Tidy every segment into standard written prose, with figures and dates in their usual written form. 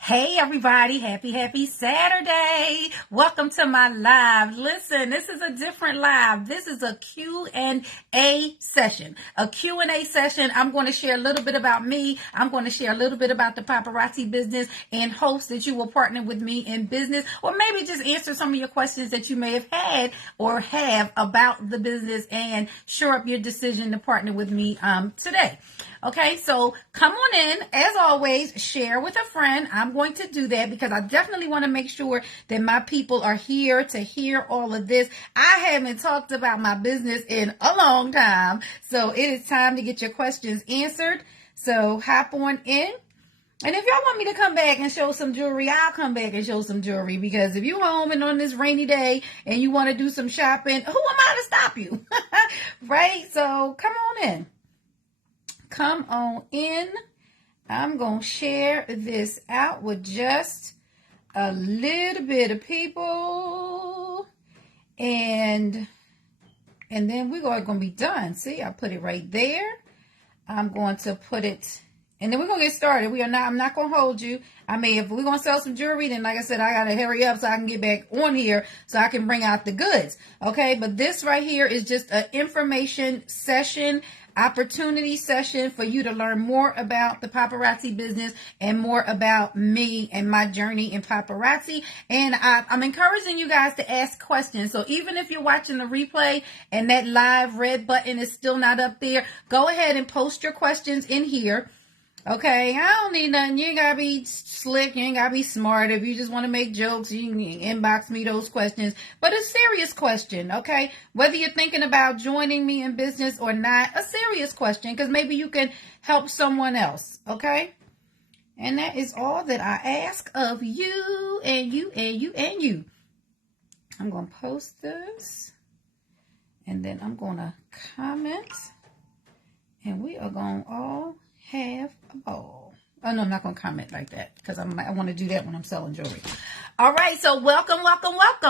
Hey everybody, happy Saturday. Welcome to my live. Listen, this is a different live. This is a Q&A session. A Q&A session. I'm going to share a little bit about me. I'm going to share a little bit about the paparazzi business and hopes that you will partner with me in business, or maybe just answer some of your questions that you may have had or have about the business and shore up your decision to partner with me today. Okay, so come on in. As always, share with a friend. I'm going to do that because I definitely want to make sure that my people are here to hear all of this. I haven't talked about my business in a long time, so it is time to get your questions answered. So hop on in. And if y'all want me to come back and show some jewelry, I'll come back and show some jewelry, because if you home and on this rainy day and you want to do some shopping, who am I to stop you? Right? So come on in. Come on in. I'm going to share this out with just a little bit of people. And then we're going to be done. See, I put it right there. I'm going to put it, and then we're going to get started. I'm not going to hold you. If we're going to sell some jewelry, then like I said, I got to hurry up so I can get back on here so I can bring out the goods. Okay. But this right here is just an information session, opportunity session for you to learn more about the paparazzi business and more about me and my journey in paparazzi. And I'm encouraging you guys to ask questions. So even if you're watching the replay and that live red button is still not up there, go ahead and post your questions in here. Okay, I don't need nothing. You ain't got to be slick. You ain't got to be smart. If you just want to make jokes, you can inbox me those questions. But a serious question, okay? Whether you're thinking about joining me in business or not, a serious question, because maybe you can help someone else, okay? And that is all that I ask of you and you and you and you. I'm going to post this, and then I'm going to comment, and we are going to all have a ball. Oh, no, I'm not going to comment like that because I want to do that when I'm selling jewelry. All right, so welcome.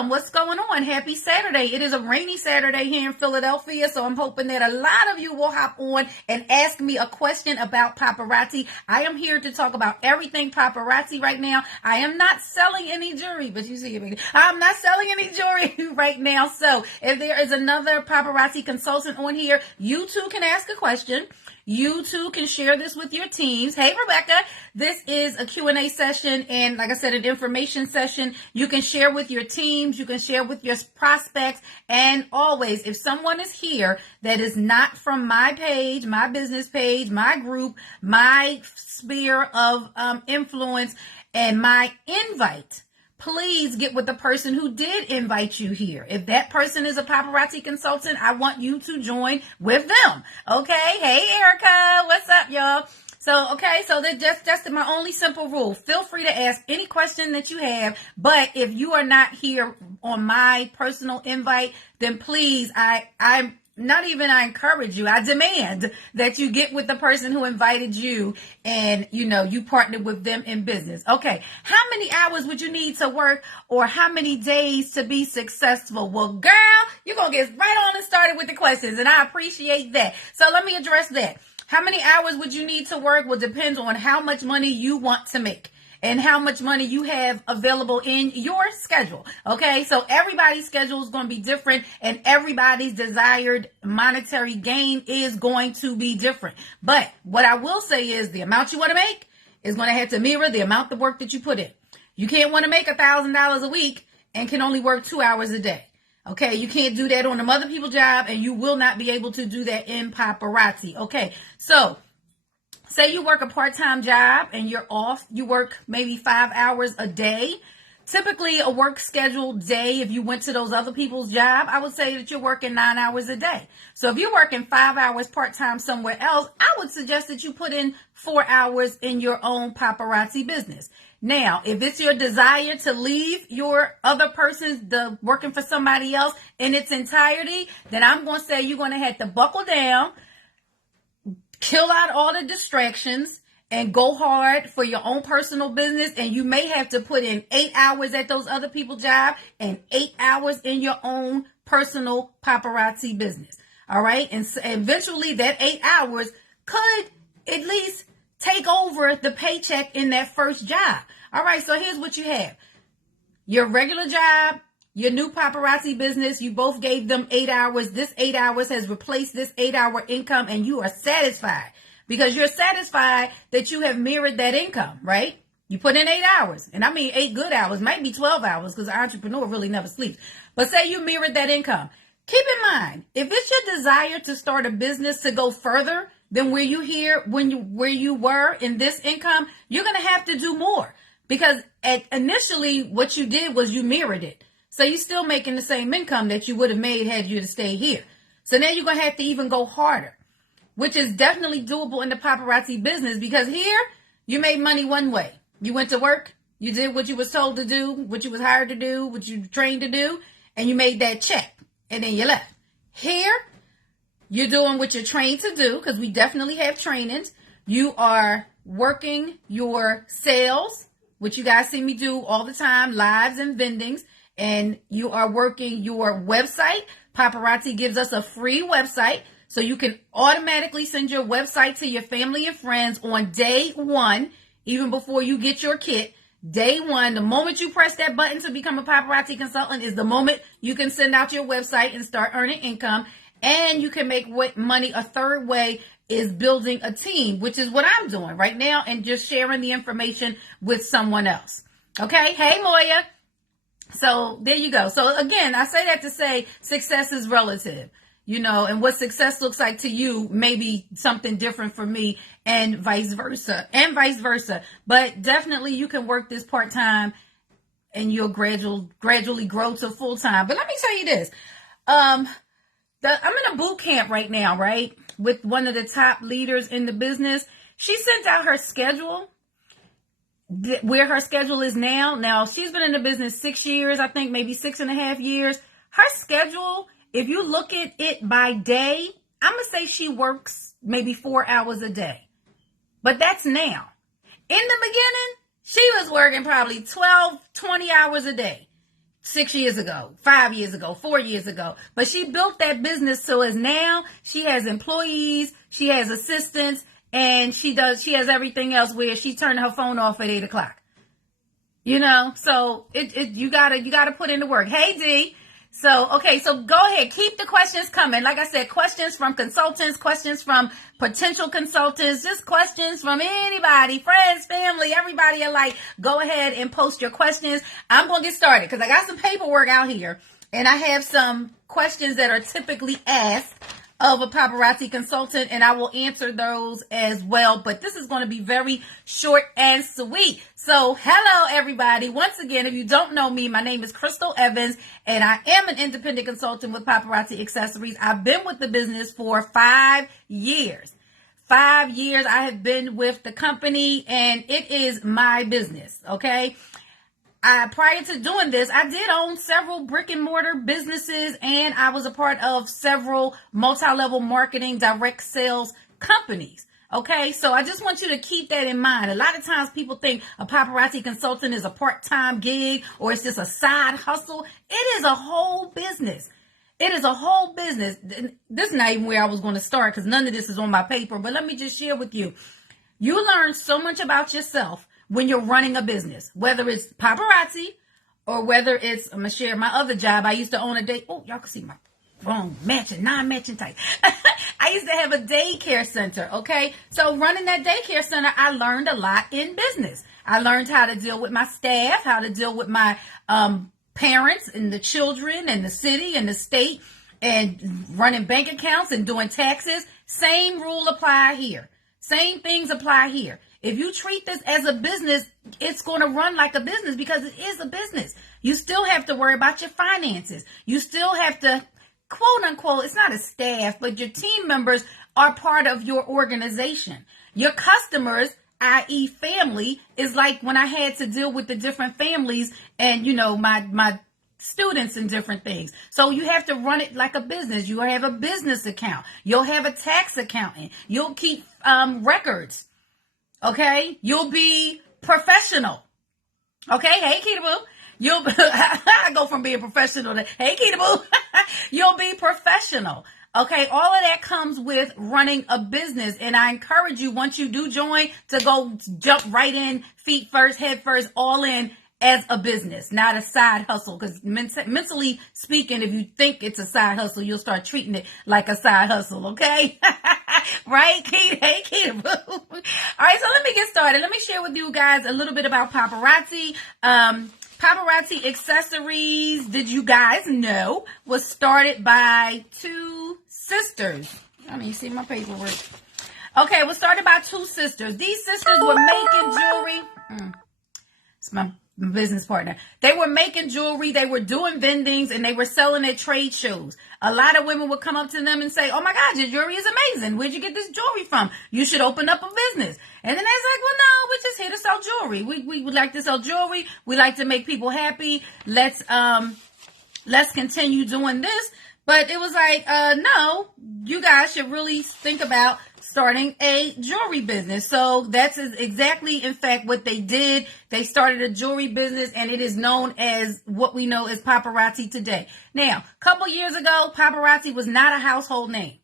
What's going on? Happy Saturday. It is a rainy Saturday here in Philadelphia, so I'm hoping that a lot of you will hop on and ask me a question about paparazzi. I am here to talk about everything paparazzi right now. I am not selling any jewelry, but you see it. I'm not selling any jewelry right now. So if there is another paparazzi consultant on here, you too can ask a question. You too can share this with your teams. Hey, Rebecca, this is a Q&A session, and like I said, an information session. You can share with your teams. You can share with your prospects. And always, if someone is here that is not from my page, my business page, my group, my sphere of influence, and my invite, please get with the person who did invite you here. If that person is a paparazzi consultant, I want you to join with them. Okay. Hey, Erica. What's up, y'all? So that's my only simple rule. Feel free to ask any question that you have. But if you are not here on my personal invite, then please, I encourage you, I demand that you get with the person who invited you and, you partner with them in business. Okay. How many hours would you need to work, or how many days to be successful? Well, girl, you're going to get right on and started with the questions, and I appreciate that. So let me address that. How many hours would you need to work? Well, depends on how much money you want to make and how much money you have available in your schedule. Okay, so everybody's schedule is going to be different, and everybody's desired monetary gain is going to be different. But what I will say is the amount you want to make is going to have to mirror the amount of work that you put in. You can't want to make $1,000 a week and can only work 2 hours a day. Okay, you can't do that on some other people's job, and you will not be able to do that in paparazzi. Okay, so say you work a part-time job and you're off, you work maybe 5 hours a day. Typically a work scheduled day, if you went to those other people's job, I would say that you're working 9 hours a day. So if you're working 5 hours part-time somewhere else, I would suggest that you put in 4 hours in your own paparazzi business. Now, if it's your desire to leave your other person's working for somebody else in its entirety, then I'm going to say you're going to have to buckle down, kill out all the distractions, and go hard for your own personal business. And you may have to put in 8 hours at those other people's job and 8 hours in your own personal paparazzi business. All right. And so eventually that 8 hours could at least take over the paycheck in that first job. All right, so here's what you have. Your regular job, your new paparazzi business, you both gave them 8 hours. This 8 hours has replaced this 8-hour income, and you are satisfied because you're satisfied that you have mirrored that income, right? You put in 8 hours, and I mean 8 good hours, might be 12 hours because an entrepreneur really never sleeps. But say you mirrored that income. Keep in mind, if it's your desire to start a business to go further than where you were in this income, you're going to have to do more because initially what you did was you mirrored it. So you're still making the same income that you would have made had you to stay here. So now you're going to have to even go harder, which is definitely doable in the paparazzi business because here you made money one way. You went to work, you did what you was told to do, what you was hired to do, what you trained to do, and you made that check. And then you left. Here, you're doing what you're trained to do because we definitely have trainings. You are working your sales, which you guys see me do all the time, lives and vendings. And you are working your website. Paparazzi gives us a free website. So you can automatically send your website to your family and friends on day one, even before you get your kit. Day one, the moment you press that button to become a paparazzi consultant is the moment you can send out your website and start earning income. And you can make money. A third way is building a team, which is what I'm doing right now and just sharing the information with someone else. Okay. Hey, Moya. So there you go. So again, I say that to say success is relative. And what success looks like to you may be something different for me and vice versa. But definitely you can work this part-time and you'll gradually grow to full-time. But let me tell you this. I'm in a boot camp right now, right? With one of the top leaders in the business. She sent out her schedule, where her schedule is now. Now, she's been in the business 6 years, I think maybe 6.5 years. Her schedule, if you look at it by day, I'm going to say she works maybe 4 hours a day. But that's now. In the beginning, she was working probably 12, 20 hours a day. 6 years ago, 5 years ago, 4 years ago. But she built that business so as now she has employees, she has assistants, and she has everything else where she turned her phone off at 8 o'clock. So you gotta put in the work. Hey, D. So, okay, so go ahead. Keep the questions coming. Like I said, questions from consultants, questions from potential consultants, just questions from anybody, friends, family, everybody alike. Go ahead and post your questions. I'm going to get started because I got some paperwork out here and I have some questions that are typically asked of a paparazzi consultant, and I will answer those as well. But this is going to be very short and sweet. So hello, everybody. Once again, if you don't know me, my name is Crystal Evans, and I am an independent consultant with Paparazzi Accessories. I've been with the business for 5 years. 5 years I have been with the company, and it is my business, okay? Prior to doing this, I did own several brick and mortar businesses, and I was a part of several multi-level marketing direct sales companies. Okay, so I just want you to keep that in mind. A lot of times people think a paparazzi consultant is a part-time gig or it's just a side hustle. It is a whole business. It is a whole business. This is not even where I was going to start because none of this is on my paper, but let me just share with you. You learn so much about yourself when you're running a business, whether it's paparazzi or whether it's, I'm going to share my other job. I used to own a day. Oh, y'all can see my wrong matching, non-matching type. I used to have a daycare center. Okay. So running that daycare center, I learned a lot in business. I learned how to deal with my staff, how to deal with my, parents and the children and the city and the state and running bank accounts and doing taxes. Same rule apply here. Same things apply here. If you treat this as a business, it's going to run like a business because it is a business. You still have to worry about your finances. You still have to, quote unquote, it's not a staff, but your team members are part of your organization. Your customers, i.e. family, is like when I had to deal with the different families and, my students and different things. So you have to run it like a business. You have a business account. You'll have a tax accountant. You'll keep records. Okay, you'll be professional. Okay, hey, Kita Boo. I go from being professional to, hey, Kita Boo. You'll be professional. Okay, all of that comes with running a business. And I encourage you, once you do join, to go jump right in, feet first, head first, all in as a business, not a side hustle. Because mentally speaking, if you think it's a side hustle, you'll start treating it like a side hustle, okay? Right, Keita? Hey, Keita. All right, so let me get started. Let me share with you guys a little bit about Paparazzi. Paparazzi Accessories, did you guys know, was started by two sisters. I mean, you see my paperwork. Okay, it was started by two sisters. These sisters were making jewelry. It's my business partner. They were making jewelry, they were doing vendings, and they were selling at trade shows. A lot of women would come up to them and say, oh my God, your jewelry is amazing. Where'd you get this jewelry from? You should open up a business. And then they're like, well, no, we're just here to sell jewelry. We would like to sell jewelry. We like to make people happy. Let's continue doing this. But it was like, no, you guys should really think about starting a jewelry business. So that's exactly, in fact, what they did. They started a jewelry business, and it is known as what we know as Paparazzi today. Now, a couple years ago, Paparazzi was not a household name.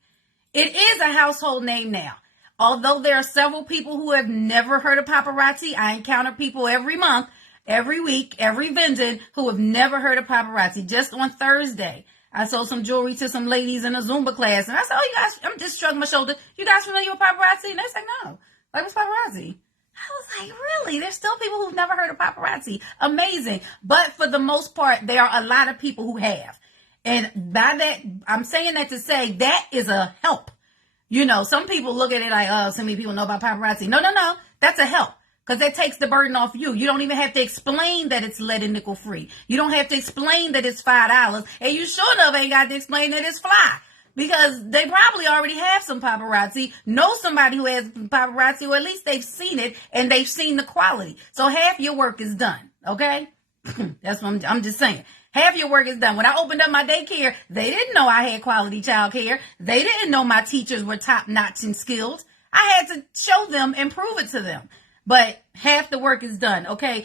It is a household name now. Although there are several people who have never heard of Paparazzi, I encounter people every month, every week, every vending who have never heard of Paparazzi. Just on Thursday, I sold some jewelry to some ladies in a Zumba class. And I said, oh, you guys, I'm just shrugging my shoulder. You guys familiar with Paparazzi? And they said, no. Like, what's Paparazzi? I was like, really? There's still people who've never heard of Paparazzi. Amazing. But for the most part, there are a lot of people who have. And by that, I'm saying that to say that is a help. You know, some people look at it like, oh, so many people know about Paparazzi. No. That's a help. Because that takes the burden off you. You don't even have to explain that it's lead and nickel free. You don't have to explain that it's $5. And you sure enough ain't got to explain that it's fly. Because they probably already have some paparazzi, know somebody who has paparazzi, or at least they've seen it and they've seen the quality. So half your work is done, okay? That's what I'm just saying. Half your work is done. When I opened up my daycare, they didn't know I had quality childcare. They didn't know my teachers were top-notch and skilled. I had to show them and prove it to them. But half the work is done, okay?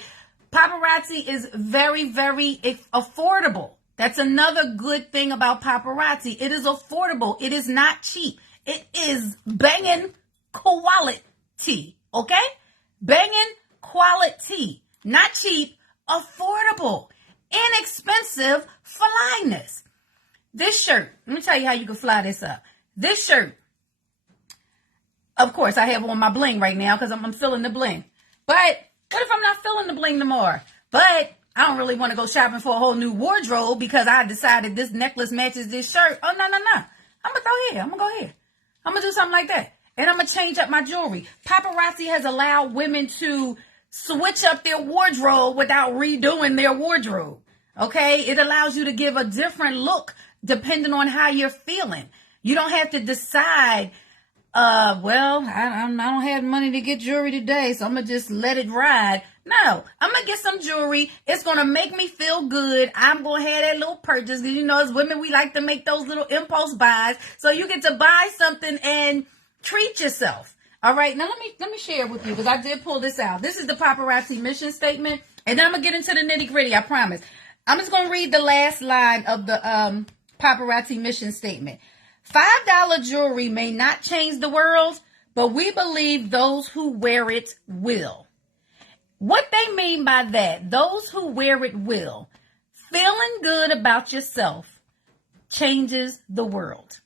Paparazzi is very, very affordable. That's another good thing about Paparazzi. It is affordable. It is not cheap. It is banging quality, okay? Banging quality. Not cheap, affordable, inexpensive flyness. This shirt, let me tell you how you can fly this up. This shirt, of course, I have on my bling right now because I'm feeling the bling. But what if I'm not feeling the bling no more? But I don't really want to go shopping for a whole new wardrobe because I decided this necklace matches this shirt. Oh, no. I'm going to throw here. I'm going to go here. I'm going to do something like that. And I'm going to change up my jewelry. Paparazzi has allowed women to switch up their wardrobe without redoing their wardrobe. Okay? It allows you to give a different look depending on how you're feeling. You don't have to decide, well, I don't have money to get jewelry today, so I'm going to just let it ride. No, I'm going to get some jewelry. It's going to make me feel good. I'm going to have that little purchase. Because, you know, as women, we like to make those little impulse buys. So you get to buy something and treat yourself. All right, now let me share with you because I did pull this out. This is the Paparazzi mission statement. And then I'm going to get into the nitty gritty, I promise. I'm just going to read the last line of the Paparazzi mission statement. $5 jewelry may not change the world, but we believe those who wear it will. What they mean by that, those who wear it will. Feeling good about yourself changes the world.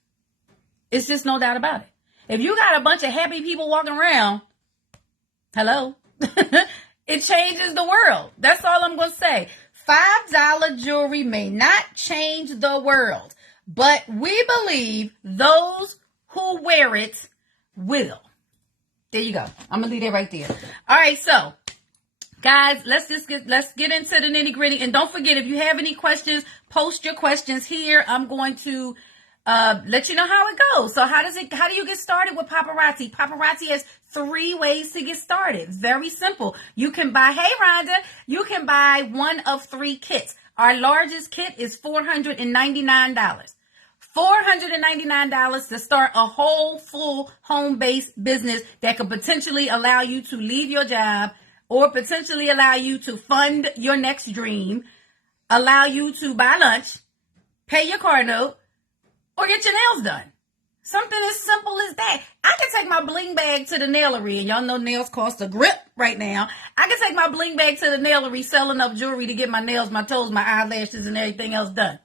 It's just no doubt about it. If you got a bunch of happy people walking around, hello, it changes the world. That's all I'm going to say. $5 jewelry may not change the world, but we believe those who wear it will. There you go. I'm going to leave that right there. All right, so guys, let's get into the nitty gritty. And don't forget, if you have any questions, post your questions here. I'm going to let you know how it goes. So how do you get started with Paparazzi? Paparazzi has 3 ways to get started. Very simple. You can buy, hey Rhonda, you can buy one of 3 kits. Our largest kit is $499. $499 to start a whole full home-based business that could potentially allow you to leave your job or potentially allow you to fund your next dream, allow you to buy lunch, pay your car note, or get your nails done. Something as simple as that. I can take my bling bag to the nailery, and y'all know nails cost a grip right now. I can take my bling bag to the nailery, sell enough jewelry to get my nails, my toes, my eyelashes, and everything else done.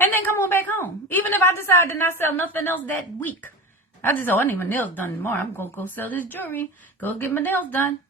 And then come on back home. Even if I decide to not sell nothing else that week. I need my nails done tomorrow. I'm going to go sell this jewelry. Go get my nails done.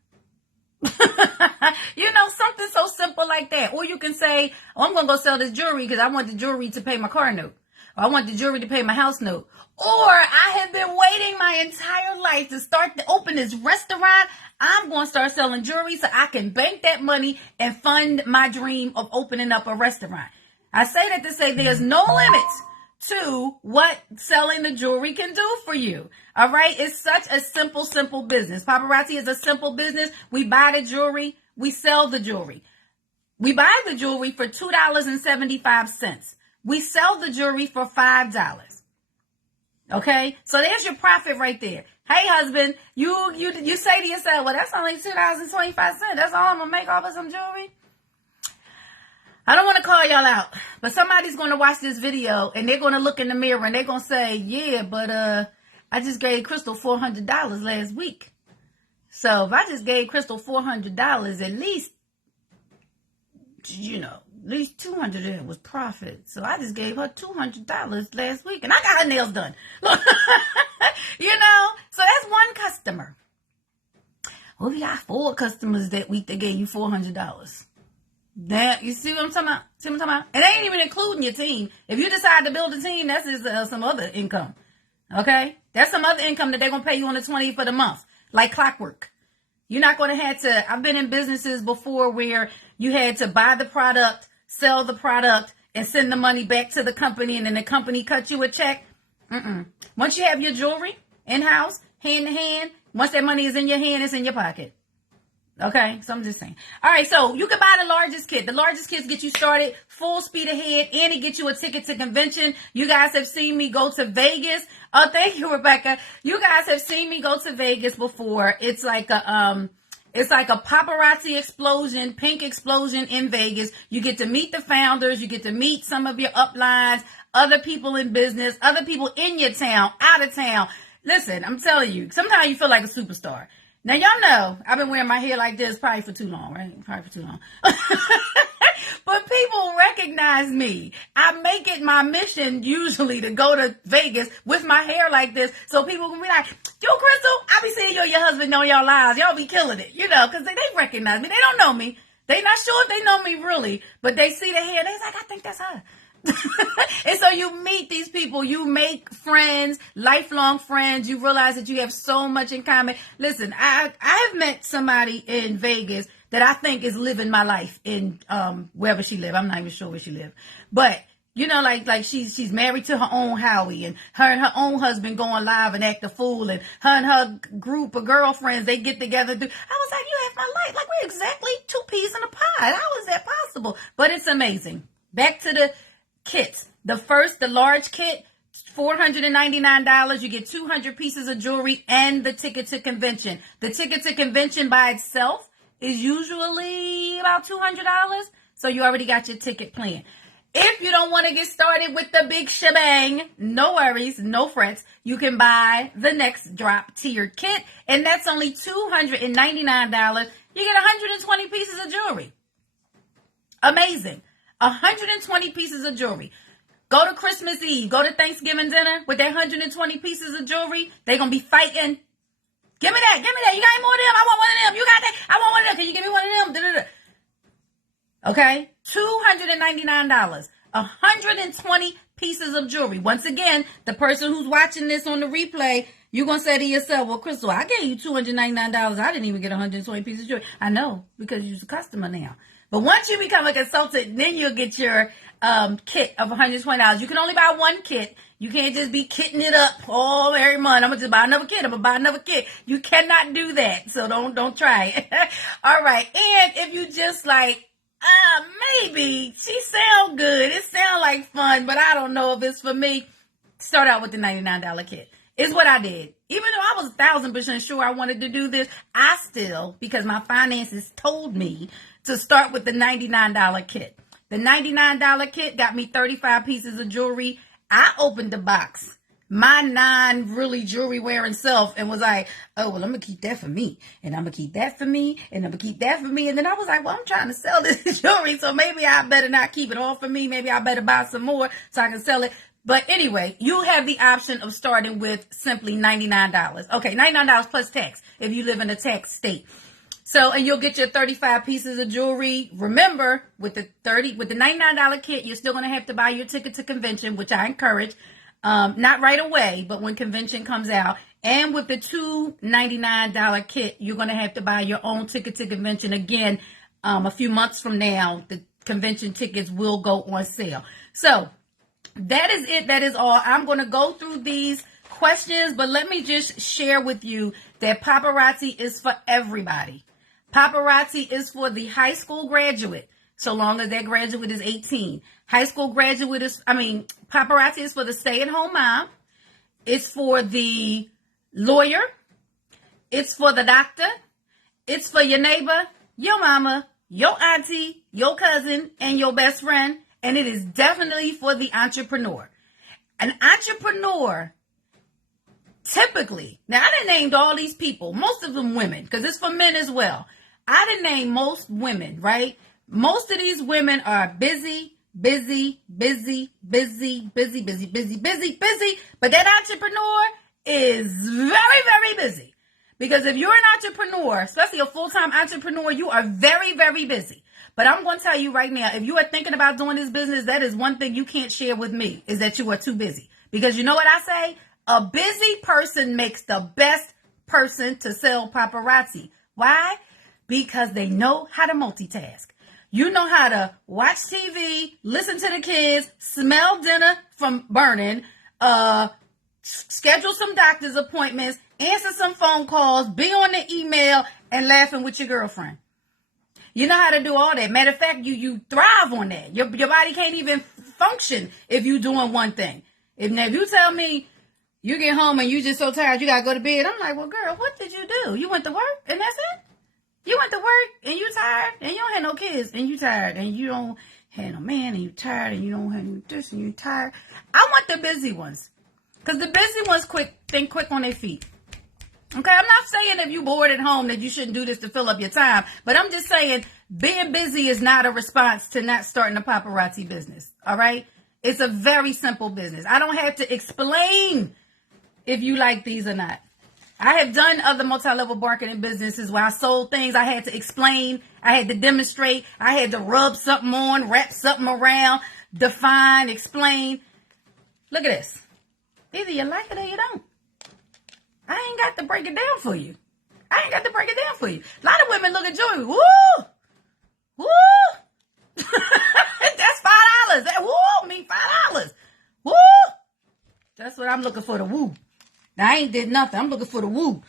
Something so simple like that. Or you can say, oh, I'm going to go sell this jewelry because I want the jewelry to pay my car note. Or I want the jewelry to pay my house note. Or I have been waiting my entire life to open this restaurant. I'm going to start selling jewelry so I can bank that money and fund my dream of opening up a restaurant. I say that to say there's no limits to what selling the jewelry can do for you. All right. It's such a simple business. Paparazzi is a simple business. We buy the jewelry. We sell the jewelry. We buy the jewelry for $2.75. We sell the jewelry for $5. Okay. So there's your profit right there. Hey, husband, you say to yourself, well, that's only $2.25. That's all I'm going to make off of some jewelry. I don't want to call y'all out, but somebody's going to watch this video and they're going to look in the mirror and they're going to say, yeah, but I just gave Crystal $400 last week. So if I just gave Crystal $400, at least $200 of it was profit. So I just gave her $200 last week and I got her nails done. So that's one customer. Well, we got 4 customers that week that gave you $400. That, you see what I'm talking about? And they ain't even including your team. If you decide to build a team, that's just some other income. Okay? That's some other income that they're going to pay you on the 20th of the month. Like clockwork. You're not going to have to, I've been in businesses before where you had to buy the product, sell the product, and send the money back to the company, and then the company cut you a check. Once you have your jewelry in-house, hand to hand, once that money is in your hand, it's in your pocket. Okay, so I'm just saying. All right, so you can buy the largest kit. The largest kits get you started full speed ahead, and it gets you a ticket to convention. You guys have seen me go to Vegas. Oh, thank you, Rebecca. You guys have seen me go to Vegas before. It's like a paparazzi explosion, pink explosion in Vegas. You get to meet the founders. You get to meet some of your uplines, other people in business, other people in your town, out of town. Listen, I'm telling you, sometimes you feel like a superstar. Now, y'all know I've been wearing my hair like this probably for too long, right? Probably for too long. But people recognize me. I make it my mission usually to go to Vegas with my hair like this so people can be like, yo, Crystal, I be seeing you and your husband on y'all lives. Y'all be killing it, because they recognize me. They don't know me. They not sure if they know me really, but they see the hair. They're like, I think that's her. And so you meet these people, you make friends, lifelong friends. You realize that you have so much in common. Listen, I've met somebody in Vegas that I think is living my life in wherever she lives. I'm not even sure where she lives, but like she's married to her own Howie, and her own husband going live and act a fool, and her group of girlfriends, they get together. I was like, you have my life. Like, we're exactly 2 peas in a pod. How is that possible? But it's amazing. Back to the kits. The large kit, $499. You get 200 pieces of jewelry and the ticket to convention. The ticket to convention by itself is usually about $200. So you already got your ticket planned. If you don't want to get started with the big shebang, no worries, no frets. You can buy the next drop tiered kit, and that's only $299. You get 120 pieces of jewelry. Amazing. 120 pieces of jewelry. Go to Christmas Eve. Go to Thanksgiving dinner with that 120 pieces of jewelry. They're going to be fighting. Give me that. Give me that. You got any more of them? I want one of them. You got that? I want one of them. Can you give me one of them? Da-da-da. Okay? $299. 120 pieces of jewelry. Once again, the person who's watching this on the replay, you're going to say to yourself, well, Crystal, I gave you $299. I didn't even get 120 pieces of jewelry. I know, because you're a customer now. But once you become a consultant, then you'll get your kit of $120. You can only buy one kit. You can't just be kitting it up all every month. I'm going to just buy another kit. I'm going to buy another kit. You cannot do that. So don't try it. All right. And if you just like, maybe she sound good. It sound like fun, but I don't know if it's for me. Start out with the $99 kit. It's what I did. Even though I was 1,000% sure I wanted to do this, I still, because my finances told me to start with the $99 kit. The $99 kit got me 35 pieces of jewelry. I opened the box, my non-really jewelry wearing self, and was like, oh, well, I'm going to keep that for me. And I'm going to keep that for me. And I'm going to keep that for me. And then I was like, well, I'm trying to sell this jewelry, so maybe I better not keep it all for me. Maybe I better buy some more so I can sell it. But anyway, you have the option of starting with simply $99. Okay, $99 plus tax if you live in a tax state. So, and you'll get your 35 pieces of jewelry. Remember, with the $99 kit, you're still going to have to buy your ticket to convention, which I encourage. Not right away, but when convention comes out. And with the $299 kit, you're going to have to buy your own ticket to convention again. A few months from now, the convention tickets will go on sale. So, that is it. That is all. I'm going to go through these questions, but let me just share with you that paparazzi is for everybody. Paparazzi is for the high school graduate, so long as that graduate is 18. High school graduate paparazzi is for the stay-at-home mom. It's for the lawyer. It's for the doctor. It's for your neighbor, your mama, your auntie, your cousin, and your best friend. And it is definitely for the entrepreneur. An entrepreneur, typically, now I done named all these people, most of them women, because it's for men as well. I done named most women, right? Most of these women are busy. But that entrepreneur is very, very busy. Because if you're an entrepreneur, especially a full-time entrepreneur, you are very, very busy. But I'm going to tell you right now, if you are thinking about doing this business, that is one thing you can't share with me, is that you are too busy. Because you know what I say? A busy person makes the best person to sell paparazzi. Why? Because they know how to multitask. You know how to watch TV, listen to the kids, smell dinner from burning, schedule some doctor's appointments, answer some phone calls, be on the email, and laughing with your girlfriend. You know how to do all that. Matter of fact, you thrive on that. Your body can't even function if you're doing one thing. If you tell me you get home and you just so tired you got to go to bed, I'm like, well, girl, what did you do? You went to work and that's it? You went to work and you tired and you don't have no kids and you tired and you don't have no man and you tired and you don't have no this and you tired. I want the busy ones, because the busy ones think quick on their feet. Okay, I'm not saying if you bored at home that you shouldn't do this to fill up your time, but I'm just saying being busy is not a response to not starting a paparazzi business, all right? It's a very simple business. I don't have to explain if you like these or not. I have done other multi-level marketing businesses where I sold things. I had to explain. I had to demonstrate. I had to rub something on, wrap something around, define, explain. Look at this. Either you like it or you don't. I ain't got to break it down for you. A lot of women look at jewelry. Woo! Woo! That's $5. That woo mean $5. Woo! That's what I'm looking for, the woo. Now, I ain't did nothing. I'm looking for the woo. All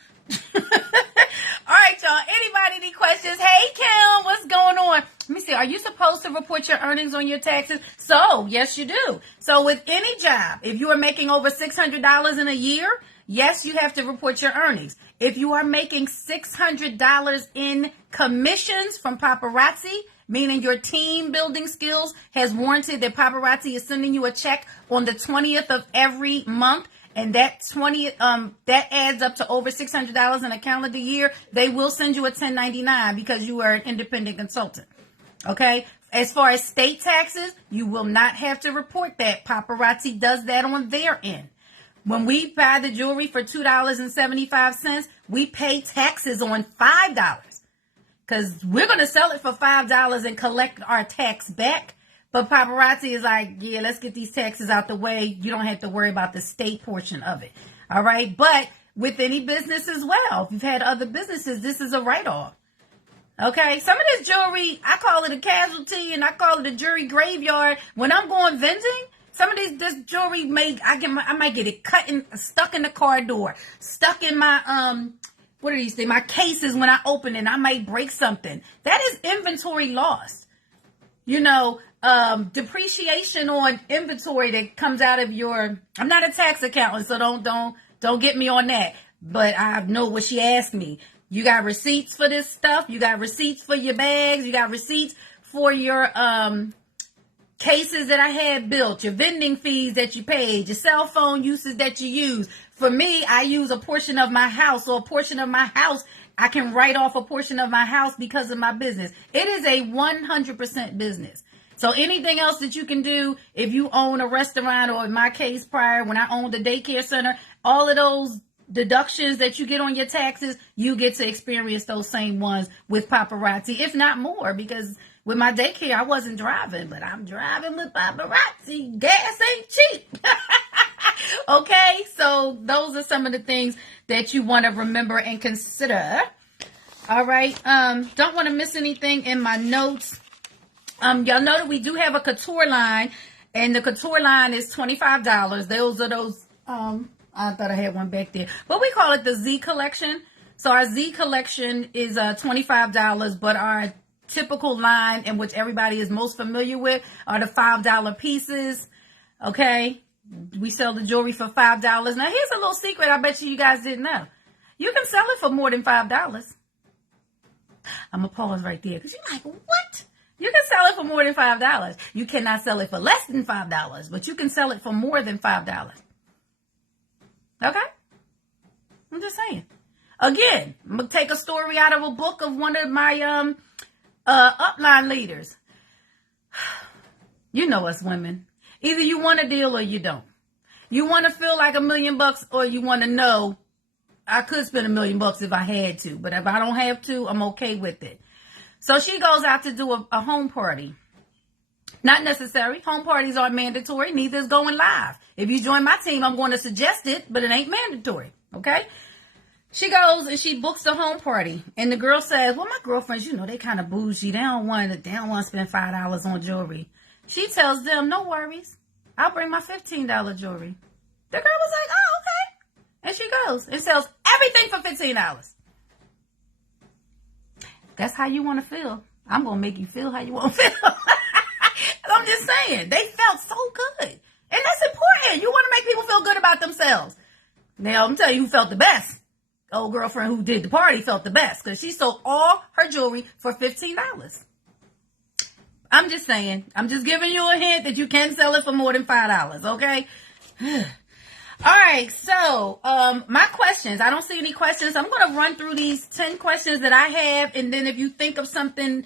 right, y'all. Anybody need questions? Hey, Kim, what's going on? Let me see. Are you supposed to report your earnings on your taxes? So, yes, you do. So, with any job, if you are making over $600 in a year, yes, you have to report your earnings. If you are making $600 in commissions from paparazzi, meaning your team building skills has warranted that paparazzi is sending you a check on the 20th of every month, and that that adds up to over $600 in a calendar year, they will send you a 1099 because you are an independent consultant. Okay? As far as state taxes, you will not have to report that. Paparazzi does that on their end. When we buy the jewelry for $2.75, we pay taxes on $5 because we're going to sell it for $5 and collect our tax back. But paparazzi is like, yeah, let's get these taxes out the way. You don't have to worry about the state portion of it. All right. But with any business as well, if you've had other businesses, this is a write-off. Okay. Some of this jewelry, I call it a casualty and I call it a jewelry graveyard. When I'm going vending, some of this jewelry I might get it stuck in the car door, stuck in my, what are these things? My cases when I open it, I might break something. That is inventory loss. You know, depreciation on inventory that comes out of I'm not a tax accountant, so don't get me on that. But I know what she asked me. You got receipts for this stuff. You got receipts for your bags. You got receipts for your, cases that I had built, your vending fees that you paid, your cell phone uses that you use. For me, I use a portion of my house, or a portion of my house. I can write off a portion of my house because of my business. It is a 100% business. So anything else that you can do, if you own a restaurant, or in my case prior, when I owned the daycare center, all of those deductions that you get on your taxes, you get to experience those same ones with Paparazzi, if not more, because with my daycare, I wasn't driving, but I'm driving with Paparazzi. Gas ain't cheap. Okay, so those are some of the things that you want to remember and consider. All right, don't want to miss anything in my notes. Y'all know that we do have a couture line, and the couture line is $25. Those are those, I thought I had one back there, but we call it the Z collection. So our Z collection is $25, but our typical line, and which everybody is most familiar with, are the $5 pieces. Okay, we sell the jewelry for $5. Now here's a little secret I bet you guys didn't know. You can sell it for more than $5. I'm gonna pause right there because you're like, what? You can sell it for more than $5. You cannot sell it for less than $5, but you can sell it for more than $5. Okay, I'm just saying. Again, I'm gonna take a story out of a book of one of my upline leaders. You know us women. Either you want a deal or you don't. You want to feel like $1 million, or you want to know I could spend $1 million if I had to, but if I don't have to, I'm okay with it. So she goes out to do a home party. Not necessary. Home parties aren't mandatory. Neither is going live. If you join my team, I'm going to suggest it, but it ain't mandatory. Okay? She goes and she books the home party. And the girl says, well, my girlfriends, they kind of bougie. They don't want to spend $5 on jewelry. She tells them, no worries. I'll bring my $15 jewelry. The girl was like, oh, okay. And she goes and sells everything for $15. That's how you want to feel. I'm going to make you feel how you want to feel. I'm just saying, they felt so good. And that's important. You want to make people feel good about themselves. Now, I'm telling you who felt the best. Old girlfriend who did the party felt the best because she sold all her jewelry for $15. I'm just saying. I'm just giving you a hint that you can sell it for more than $5, okay? All right, so my questions. I don't see any questions. I'm going to run through these 10 questions that I have, and then if you think of something,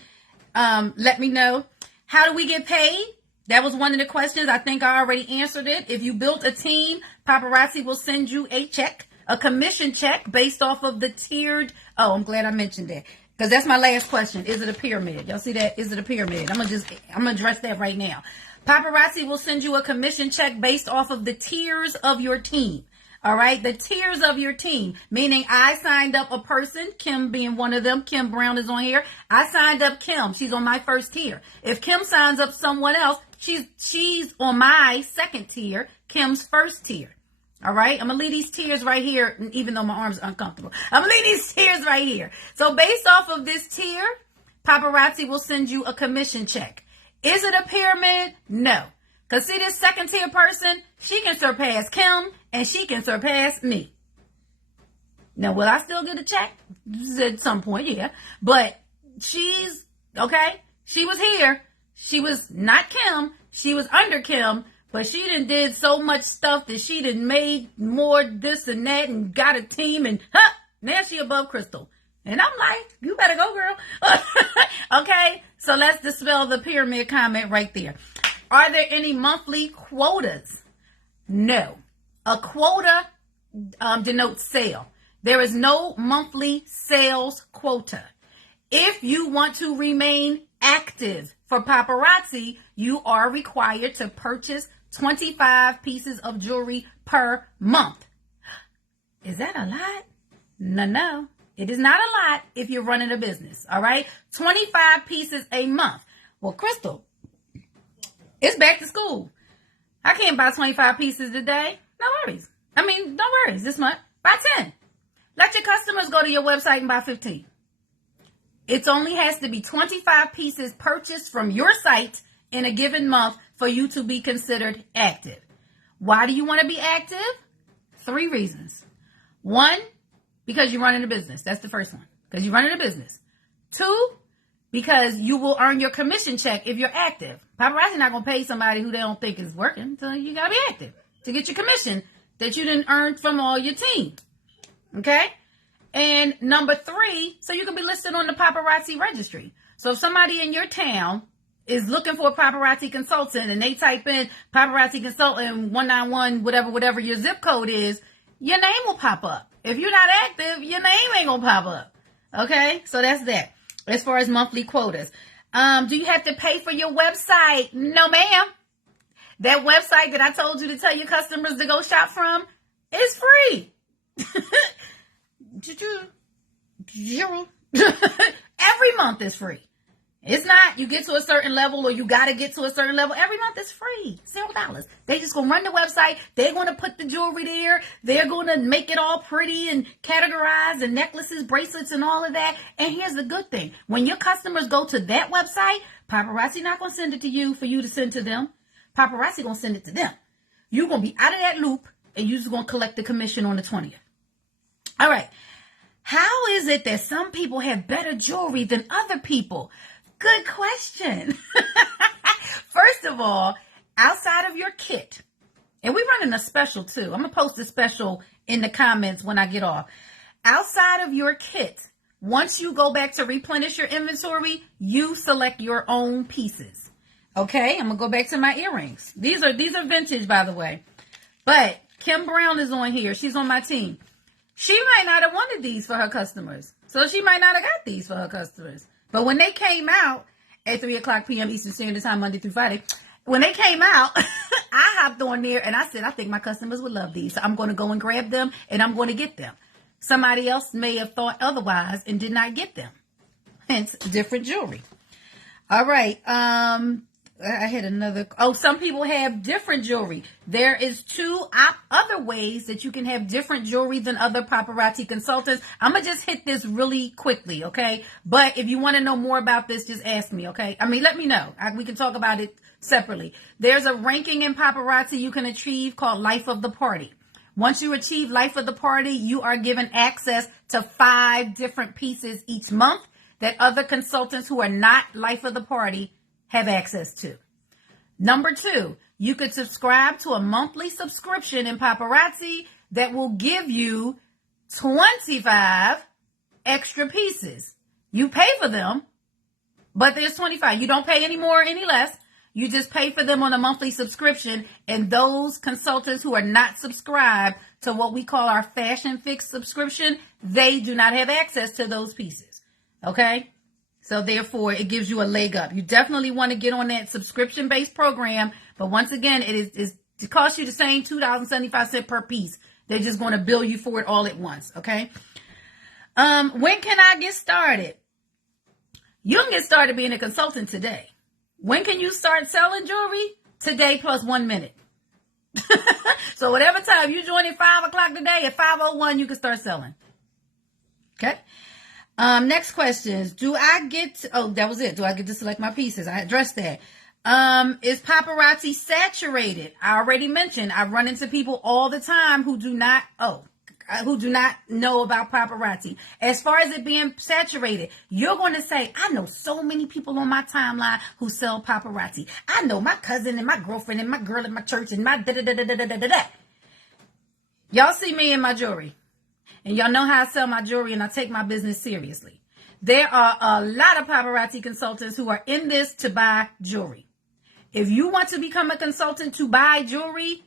let me know. How do we get paid? That was one of the questions. I think I already answered it. If you built a team, Paparazzi will send you a check, a commission check based off of the tiered. Oh, I'm glad I mentioned that because that's my last question. Is it a pyramid? Y'all see that? Is it a pyramid? I'm gonna address that right now. Paparazzi will send you a commission check based off of the tiers of your team. All right, the tiers of your team, meaning I signed up a person, Kim being one of them. Kim Brown is on here. I signed up Kim. She's on my first tier. If Kim signs up someone else, she's on my second tier, Kim's first tier. All right, I'm going to leave these tiers right here, even though my arms are uncomfortable. I'm going to leave these tiers right here. So based off of this tier, Paparazzi will send you a commission check. Is it a pyramid? No. Because see this second tier person, she can surpass Kim and she can surpass me. Now, will I still get a check? At some point, yeah. But she's, okay, she was here. She was not Kim. She was under Kim. But she did so much stuff that she made more this and that and got a team. And now she above Crystal. And I'm like, you better go, girl. Okay, so let's dispel the pyramid comment right there. Are there any monthly quotas? No. A quota denotes sale. There is no monthly sales quota. If you want to remain active for Paparazzi, you are required to purchase 25 pieces of jewelry per month. Is that a lot? No. It is not a lot if you're running a business, all right? 25 pieces a month. Well, Crystal, it's back to school. I can't buy 25 pieces today. No worries. No worries this month. Buy 10. Let your customers go to your website and buy 15. It only has to be 25 pieces purchased from your site in a given month for you to be considered active. Why do you want to be active? 3 reasons. 1, because you're running a business. That's the first one. Because you're running a business. 2, because you will earn your commission check if you're active. Paparazzi not going to pay somebody who they don't think is working, so you got to be active to get your commission that you didn't earn from all your team. Okay? And number 3, so you can be listed on the paparazzi registry. So if somebody in your town is looking for a paparazzi consultant and they type in paparazzi consultant 191, whatever your zip code is, your name will pop up. If you're not active, your name ain't going to pop up. Okay? So that's that. As far as monthly quotas. Do you have to pay for your website? No, ma'am. That website that I told you to tell your customers to go shop from is free. Every month is free. It's not you get to a certain level or you got to get to a certain level. Every month is free. $0. They just going to run the website. They're going to put the jewelry there. They're going to make it all pretty and categorize and necklaces, bracelets, and all of that. And here's the good thing. When your customers go to that website, paparazzi not going to send it to you for you to send to them. Paparazzi going to send it to them. You're going to be out of that loop and you're just going to collect the commission on the 20th. All right. How is it that some people have better jewelry than other people? Good question. First of all, outside of your kit, and we're running a special too. I'm going to post a special in the comments when I get off. Outside of your kit, once you go back to replenish your inventory, you select your own pieces. Okay, I'm going to go back to my earrings. These are vintage, by the way. But Kim Brown is on here. She's on my team. She might not have wanted these for her customers. So she might not have got these for her customers. But when they came out at 3 o'clock p.m. Eastern Standard Time, Monday through Friday, when they came out, I hopped on there and I said, I think my customers would love these. So I'm going to go and grab them and I'm going to get them. Somebody else may have thought otherwise and did not get them. Hence, different jewelry. All right. I had another. Oh, some people have different jewelry. There is 2 other ways that you can have different jewelry than other paparazzi consultants. I'm going to just hit this really quickly, okay? But if you want to know more about this, just ask me, okay? I mean, let me know. We can talk about it separately. There's a ranking in paparazzi you can achieve called Life of the Party. Once you achieve Life of the Party, you are given access to 5 different pieces each month that other consultants who are not Life of the Party have access to. Number 2, you could subscribe to a monthly subscription in paparazzi that will give you 25 extra pieces. You pay for them, but there's 25. You don't pay any more or any less. You just pay for them on a monthly subscription, and those consultants who are not subscribed to what we call our Fashion Fix subscription, they do not have access to those pieces. Okay? So therefore, it gives you a leg up. You definitely want to get on that subscription-based program. But once again, it costs you the same $2.75 per piece. They're just going to bill you for it all at once. Okay. When can I get started? You can get started being a consultant today. When can you start selling jewelry? Today plus 1 minute. So whatever time you join at 5 o'clock today, at 5:01, you can start selling. Okay. Next question is, that was it. Do I get to select my pieces? I addressed that. Is paparazzi saturated? I already mentioned, I run into people all the time who do not know about paparazzi. As far as it being saturated, you're going to say, I know so many people on my timeline who sell paparazzi. I know my cousin and my girlfriend and my girl at my church and my da-da-da-da-da-da-da. Y'all see me in my jewelry. And y'all know how I sell my jewelry and I take my business seriously. There are a lot of paparazzi consultants who are in this to buy jewelry. If you want to become a consultant to buy jewelry,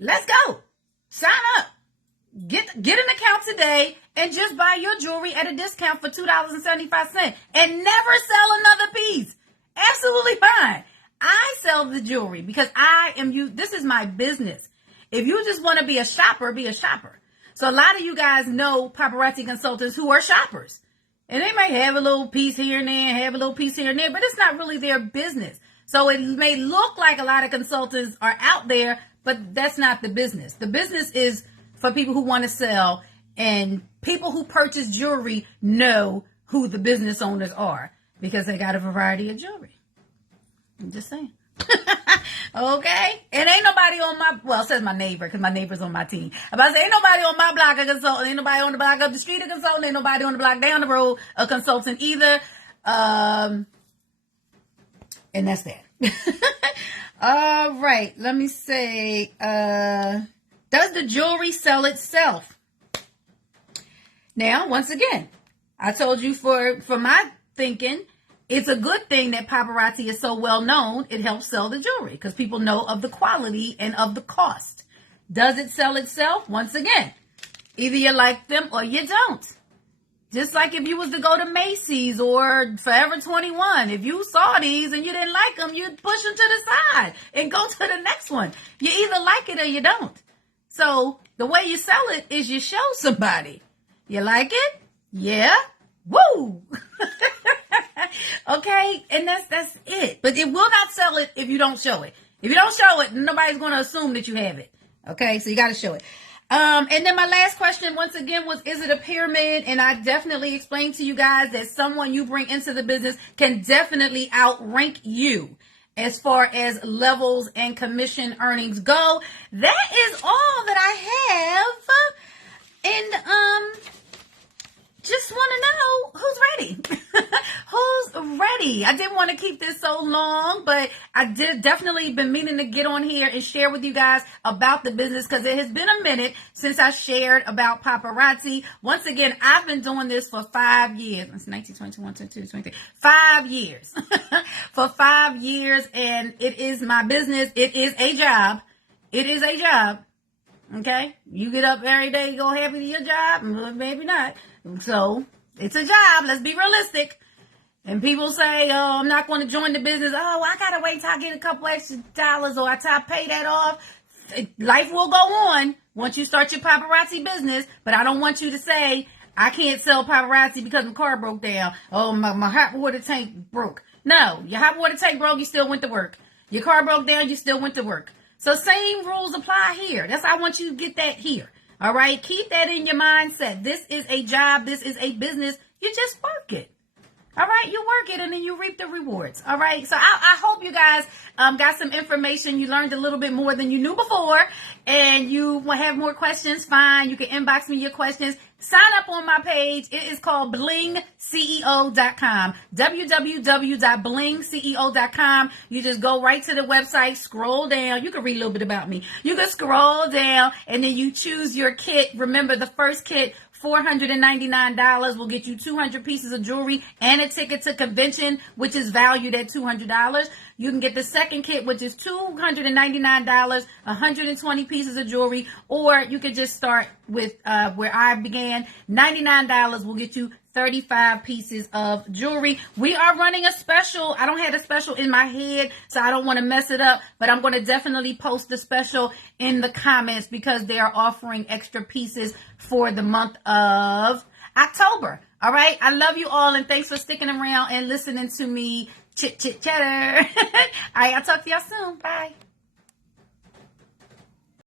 let's go. Sign up. Get an account today and just buy your jewelry at a discount for $2.75 and never sell another piece. Absolutely fine. I sell the jewelry because this is my business. If you just want to be a shopper, be a shopper. So a lot of you guys know paparazzi consultants who are shoppers. And they may have a little piece here and there, have a little piece here and there, but it's not really their business. So it may look like a lot of consultants are out there, but that's not the business. The business is for people who want to sell, and people who purchase jewelry know who the business owners are because they got a variety of jewelry. I'm just saying. Okay? And ain't nobody it says my neighbor, because my neighbor's on my team. About to say, ain't nobody on my block a consultant, ain't nobody on the block up the street a consultant, ain't nobody on the block down the road a consultant either. And that's that. All right. Let me say, does the jewelry sell itself? Now, once again, I told you for my thinking, it's a good thing that Paparazzi is so well known. It helps sell the jewelry because people know of the quality and of the cost. Does it sell itself? Once again, either you like them or you don't. Just like if you was to go to Macy's or Forever 21, if you saw these and you didn't like them, you'd push them to the side and go to the next one. You either like it or you don't. So the way you sell it is you show somebody. You like it? Yeah. Woo! Okay, and that's it. But it will not sell it if you don't show it. If you don't show it, nobody's going to assume that you have it. Okay, so you got to show it. And then my last question, once again, was, is it a pyramid? And I definitely explained to you guys that someone you bring into the business can definitely outrank you as far as levels and commission earnings go. That is all that I have. And just want to know who's ready. Who's ready? I didn't want to keep this so long, but I did definitely been meaning to get on here and share with you guys about the business because it has been a minute since I shared about Paparazzi. Once again, I've been doing this for 5 years. It's 19, 21, 22, 23. 5 years. For 5 years, and it is my business. It is a job. It is a job. Okay? You get up every day, you go happy to your job? Maybe not. So, it's a job. Let's be realistic. And people say, oh, I'm not going to join the business. Oh, I got to wait till I get a couple extra dollars or I pay that off. Life will go on once you start your paparazzi business. But I don't want you to say, I can't sell paparazzi because my car broke down. Oh, my hot water tank broke. No, your hot water tank broke, you still went to work. Your car broke down, you still went to work. So same rules apply here. That's I want you to get that here. All right. Keep that in your mindset. This is a job. This is a business. You just work it. All right. You work it and then you reap the rewards. All right. So I hope you guys got some information. You learned a little bit more than you knew before and you will have more questions. Fine. You can inbox me your questions. Sign up on my page. It is called BlingCEO.com. www.blingceo.com. You just go right to the website, scroll down. You can read a little bit about me. You can scroll down and then you choose your kit. Remember, the first kit, $499 will get you 200 pieces of jewelry and a ticket to convention, which is valued at $200. You can get the second kit, which is $299, 120 pieces of jewelry, or you could just start with where I began. $99 will get you 35 pieces of jewelry. We are running a special. I don't have a special in my head, so I don't want to mess it up, but I'm going to definitely post the special in the comments because they are offering extra pieces for the month of October. All right. I love you all, and thanks for sticking around and listening to me chit chatter. All right. I'll talk to y'all soon. Bye.